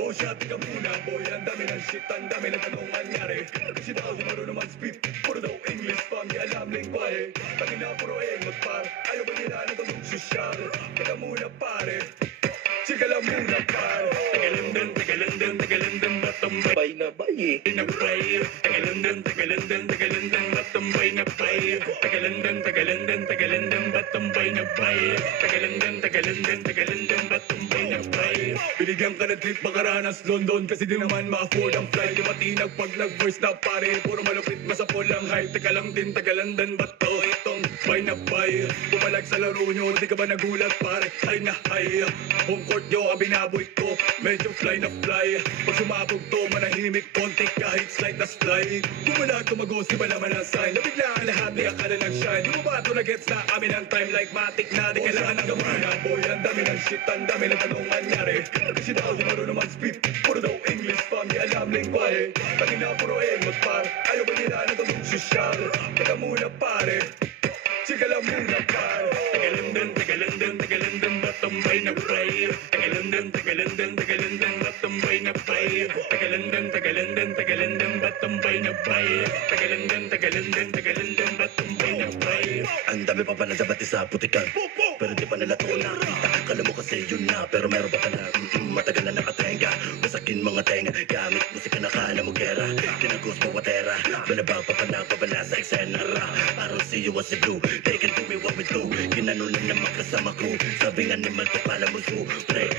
Oh, shot ka muna, boy. Ang dami ng shit, ang dami ng tanong nangyari. Kasi daw di marunong mag-speak, puro daw English pa, di alam lingwahe. Tangina, puro engot par, ayaw ba nila na gamang sosyal? Teka muna, pare. Chika lang muna, pare. Tagalindang, matambay na bay. Inabay, tagalindang, matambay na bay. Tagalindang, matambay na bay. Tagalindang, matambay na bay. Binigyan ka ng trip makaranas London kasi di naman ma-afford ang flight. Di matinag pag nag-voice na pare, puro malupit masapol ang hype. Teka lang din, tagalandan ba to? Itong bay na bay. Pumalag sa laro nyo, di ka ba nagulat pare? Ay na ay, home court nyo ang binaboy ko. Medyo fly na fly. Pag sumabog to, manahimik konti kahit slight na slide. Kung tumagos, di ba naman ang sign? Nabigla ang lahat, di akala nag-shine. Di mo ba ito na-gets na amin ang time like matic na? Di kailangan ng gamana, boy. Ang dami ng shit, ang dami ng tanong nangyari. Kasi daw di marunong mag-speak, puro daw English pa, di alam lingwahe. Tangina, puro engot par, ayaw ba nila na gamang sosyal? Teka muna pare, chika lang muna pare. Tagalindang, matambay na bay. Tagalindang, matambay na bay. Tagalindang, matambay na bay. Tagalindang, matambay na bay. Ang dami pa pala sa bati sa putikan, pero di pa nila to nakita. Kala mo kasi yun na, pero meron pa pala. Matagal na nakatenga, masakin mga tenga. Gamit musika na kala mo gera, kinagos mo watera. Balabang papala sa eksena. Parang see you as a glue, they can do me what we do. Ginanunan na makasama ko, sabi nga ni Malta pala mo su. Pre,